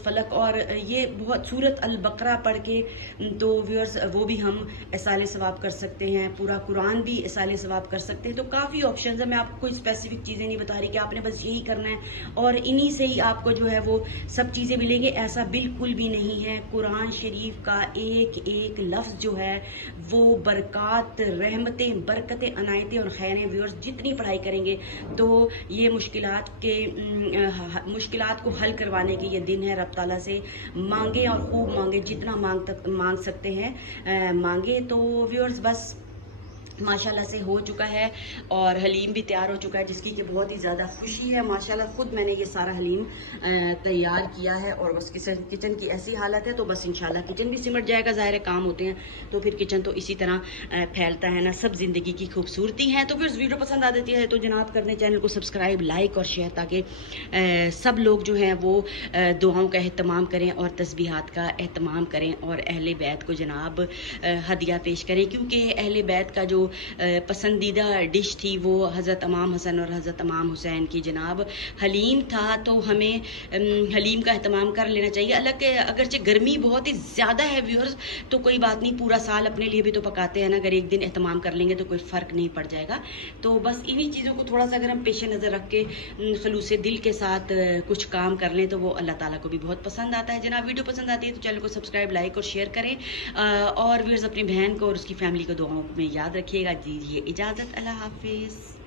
फलक और ये बहुत सूरत अल बकरा पढ़ के तो व्यूअर्स वो भी हम इसाले सवाब कर सकते हैं, पूरा कुरान भी इसाले सवाब कर सकते हैं। तो काफ़ी ऑप्शन है, मैं आपको कोई स्पेसिफिक चीज़ें नहीं बता रही कि आपने बस यही करना है और इन्हीं से ही आपको जो है वो सब चीज़ें मिलेंगे, ऐसा बिल्कुल भी नहीं है। कुरान शरीफ का एक एक लफ्ज़ जो है वो बरक़ात, रहमतें, बरकतें, अनायतें और खैरें। व्यूअर्स जितनी पढ़ाई करेंगे तो ये मुश्किलात को हल करवाने के ये दिन है। रब ताला से मांगे और खूब मांगे, जितना मांग सकते हैं मांगे। तो व्यूअर्स बस माशाल्लाह से हो चुका है और हलीम भी तैयार हो चुका है, जिसकी कि बहुत ही ज़्यादा खुशी है। माशाल्लाह खुद मैंने ये सारा हलीम तैयार किया है और बस किचन की ऐसी हालत है तो बस इंशाल्लाह किचन भी सिमट जाएगा। ज़ाहिर है काम होते हैं तो फिर किचन तो इसी तरह फैलता है ना, सब ज़िंदगी की खूबसूरती है। तो फिर वीडियो पसंद आ जाती है तो जनाब कर दें चैनल को सब्सक्राइब, लाइक और शेयर, ताकि सब लोग जो हैं वो दुआओं का एहतमाम करें और तस्बीहात का एहतमाम करें और अहले बैत को जनाब हदिया पेश करें, क्योंकि अहले बैत का जो पसंदीदा डिश थी वो हज़रत इमाम हसन और हज़रत इमाम हुसैन की जनाब हलीम था। तो हमें हलीम का एहतमाम कर लेना चाहिए। अगरचे गर्मी बहुत ही ज़्यादा है व्यूअर्स, तो कोई बात नहीं, पूरा साल अपने लिए भी तो पकाते हैं ना, अगर एक दिन एहतमाम कर लेंगे तो कोई फ़र्क नहीं पड़ जाएगा। तो बस इन्हीं चीज़ों को थोड़ा सा अगर हम पेश नज़र रख के खलूस दिल के साथ कुछ काम कर लें तो वो अल्लाह ताला को भी बहुत पसंद आता है। जनाब वीडियो पसंद आती है तो चैनल को सब्सक्राइब, लाइक और शेयर करें और व्यूअर्स अपनी बहन को और उसकी फैमिली को दुआओं में याद रखिएगा। दीजिए इजाज़त, अल्लाह हाफिज़।